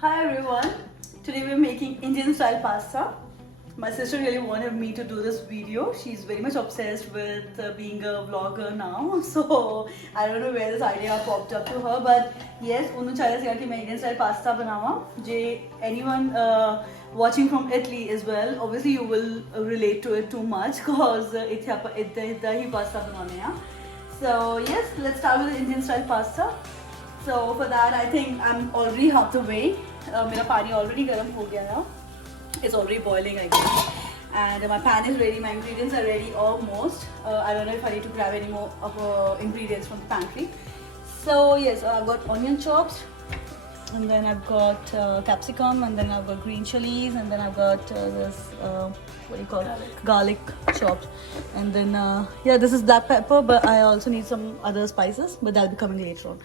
Hi everyone. Today we're making Indian style pasta. My sister really wanted me to do this video. She's very much obsessed with being a vlogger now. So I don't know where this idea popped up to her, but yes, उन्होंने चाहा था कि मैं Indian style pasta बनावा. जे anyone watching from Italy as well, obviously you will relate to it too much because इतना ही pasta बनाने हैं. So yes, let's start with the Indian style pasta. So for that, I think I'm already half the way. मेरा पानी already गर्म हो गया है. It's already boiling, I guess. And my pan is ready. My ingredients are ready almost. I don't know if I need to grab any more ingredients from the pantry. So yes, I've got onion chops, and then I've got capsicum, and then I've got green chilies, and then I've got this what do you call it? Garlic chopped, and then yeah, this is black pepper, but I also need some other spices, but that'll be coming later on.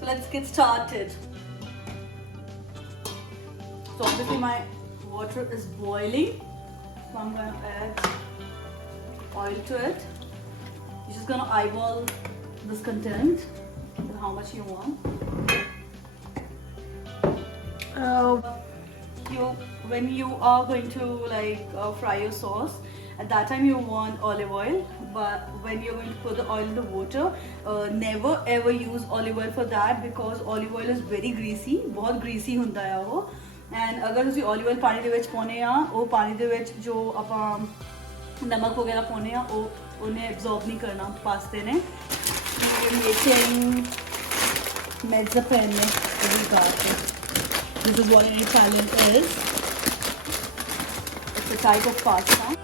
So let's get started. So obviously my water is boiling, so I'm going to add oil to it. You're just going to eyeball this content with how much you want. When you are going to fry your sauce, at that time you want olive oil, but when you're going to put the oil in the water, never ever use olive oil for that because olive oil is very greasy, बहुत greasy ਹੁੰਦਾ है वो. And अगर ਤੁਸੀਂ olive oil पानी ਦੇ ਵਿੱਚ ਪਾਉਨੇ ਆ, ਉਹ ਪਾਣੀ ਦੇ ਵਿੱਚ ਜੋ ਆਪਾਂ नमक वगैरह पाਉਨੇ आ, ਉਹ ਉਹਨੇ absorb नहीं करना पास्ते ने. We're making mezzapenne rigatto. This is what an Italian is. It's a type of pasta.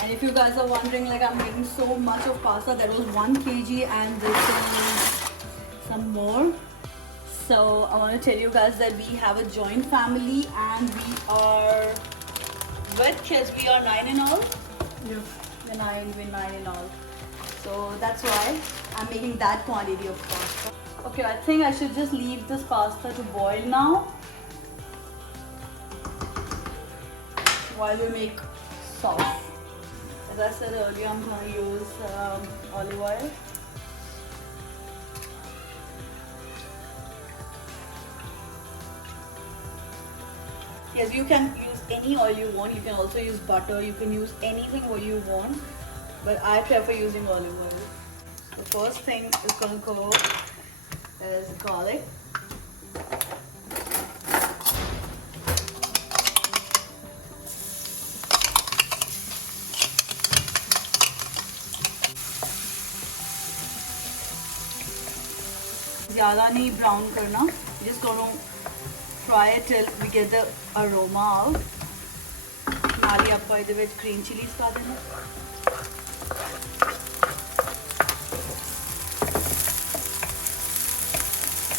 And if you guys are wondering, like I'm making so much of pasta, that was 1 kg and this is some more. So I want to tell you guys that we have a joint family and we are with kids. We are 9 in all. Yeah. We're 9 in all. So that's why I'm making that quantity of pasta. Okay, I think I should just leave this pasta to boil now while we make sauce. As I said earlier, I'm going to use olive oil. Yes, you can use any oil you want. You can also use butter. You can use anything what you want. But I prefer using olive oil. The first thing is going to go is garlic. ज़्यादा नहीं brown करना. Just gonna fry it till we get the aroma out. नाली आपको इधर में green chilies पा देना.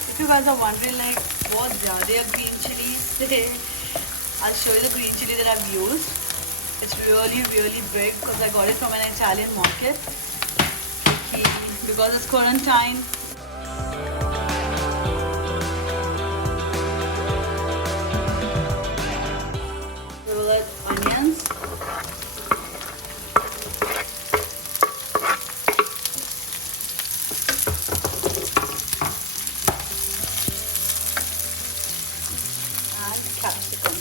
If you guys are wondering like what ज़्यादा green chilies, I'll show you the green chili that I've used. It's really big because I got it from an Italian market. Because it's quarantine. Onions. And capsicum.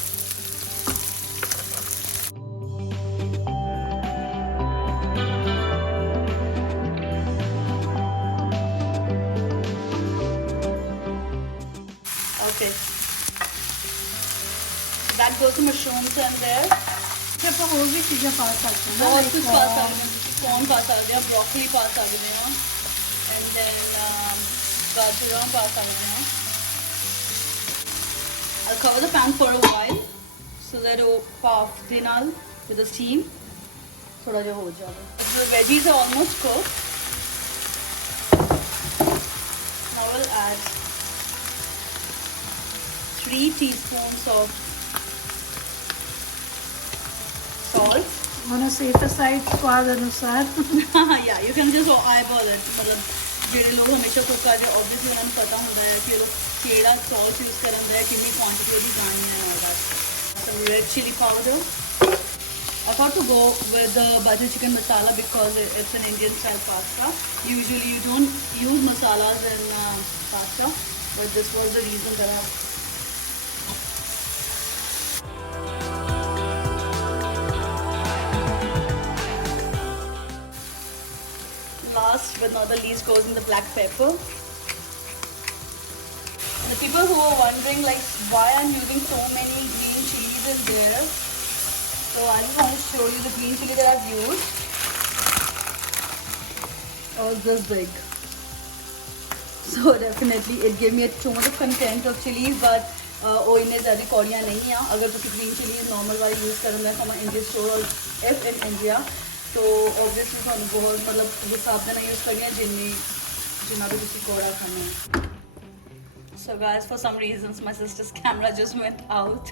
Okay. That goes to mushrooms and there. ਆਪਾਂ ਹੋਰ ਵੀ ਚੀਜ਼ਾਂ ਪਾ ਸਕਦੇ ਹਾਂ बहुत कुछ पा सकते हैं. कॉर्न पा सकते हैं, ब्रोकली पा सकते हैं, and then गाजर पा सकते हैं. I'll cover the pan for a while so that वो puff the नाल with the steam थोड़ा जो हो जाए. The veggies are almost cooked. Now we'll add 3 teaspoons of salt. On a safer side, स्वाद अनुसार. Yeah, you can just eyeball it. मतलब ਜਿਹੜੇ ਲੋਕ ਹਮੇਸ਼ਾ ਕੁੱਕ ਕਰਦੇ obviously ਉਹਨਾਂ ਨੂੰ ਪਤਾ ਹੁੰਦਾ ਹੈ ਕਿ ਉਹ ਕਿਹੜਾ ਸੌਸ ਯੂਜ਼ ਕਰਨ ਦਾ ਹੈ, ਕਿੰਨੀ ਕੁਆਂਟੀਟੀ ਉਹਦੀ ਪਾਣੀ ਹੈ. Some red chili powder. I thought to go with the butter chicken masala because it's an Indian style pasta. Usually you don't use masalas in pasta, but this was the reason that I. Last but not the least goes in the black pepper. The people who are wondering like why I'm using so many green chilies in there. So I just want to show you the green chili that I've used. It was this big. So definitely it gave me so much of content of chilies, but oh इन्हें ज़्यादा कौड़ियाँ नहीं हैं. अगर तुम green chilies normal वाली use करोगे from an Indian store or if in India, तो obviously ਤੁਹਾਨੂੰ बहुत मतलब हिसाब से ना use करिए जिन्ना भी किसी कौड़ा खाने. So guys, for some reasons my sister's camera just went out.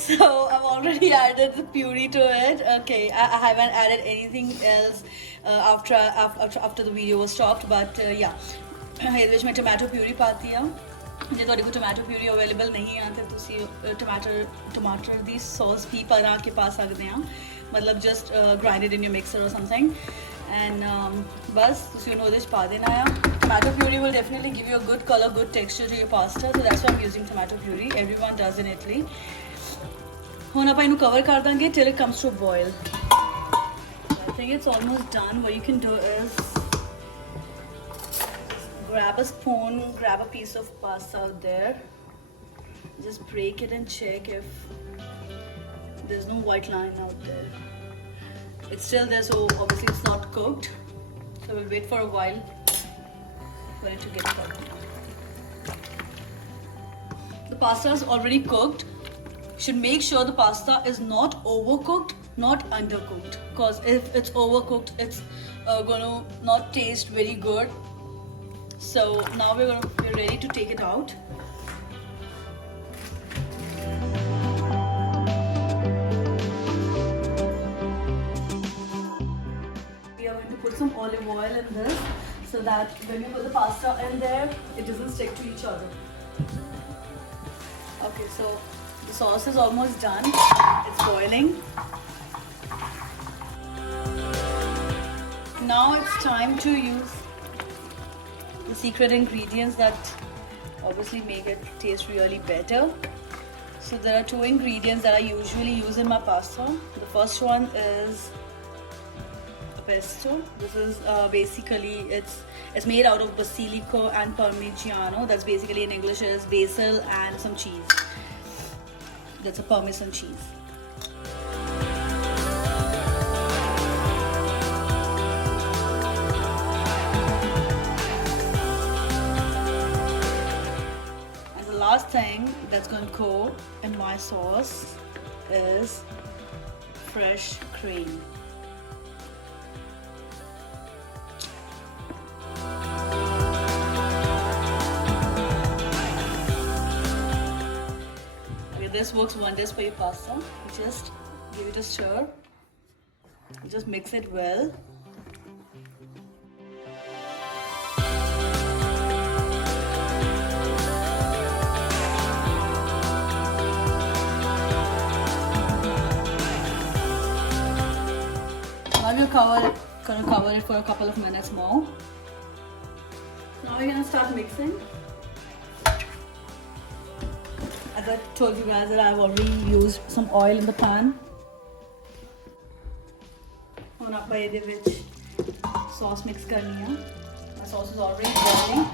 So I've already added the puree to it. Okay, I haven't added anything else after the video was stopped, but yeah, ਇਹਦੇ ਵਿੱਚ ਮੈਂ tomato puree ਪਾਤੀ ਆ. ਜੇ ਤੁਹਾਡੇ ਕੋਲ tomato puree available ਨਹੀਂ ਆ ਤਾਂ ਤੁਸੀਂ टमाटर ਦੀ sauce ਵੀ ਬਣਾ ਕੇ ਪਾ ਸਕਦੇ ਆ. मतलब just grind it in your mixer or something. And बस ਤੁਸੀਂ ਉਹਨੂੰ ਉਹਦੇ ਵਿੱਚ ਪਾ ਦੇਣਾ ਆ. Tomato puree will definitely give you a good color, good texture to your pasta. So that's why I'm using tomato puree. Everyone does in Italy. ਹੁਣ ਆਪਾਂ ਇਹਨੂੰ cover ਕਰ ਦਾਂਗੇ till it comes to a boil. I think it's almost done. What you can do is grab a spoon, grab a piece of pasta out there. Just break it and check if there's no white line out there. It's still there, so obviously it's not cooked. So we'll wait for a while for it to get cooked. The pasta is already cooked. You should make sure the pasta is not overcooked, not undercooked. Because if it's overcooked, it's gonna not taste very good. So now we're ready to take it out. Some olive oil in this so that when you put the pasta in there it doesn't stick to each other. Okay, so the sauce is almost done. It's boiling. Now it's time to use the secret ingredients that obviously make it taste really better. So there are two ingredients that I usually use in my pasta. The first one is pesto. This is basically it's made out of basilico and parmigiano. That's basically in English is basil and some cheese. That's a parmesan cheese. And the last thing that's going to go in my sauce is fresh cream. This works wonders for your pasta. You just give it a stir. You just mix it well. Now we're gonna cover it for a couple of minutes more. Now we're gonna start mixing. As I told you guys that I've already used some oil in the pan. ਹੁਣ ਆਪਾਂ ਇਹਦੇ ਵਿੱਚ sauce mix ਕਰਨੀ ਆ. My sauce is already boiling.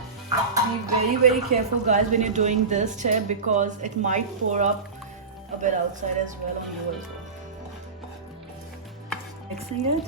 Be very very careful guys when you're doing this tip because it might pour up a bit outside as well on yours. Mixing it.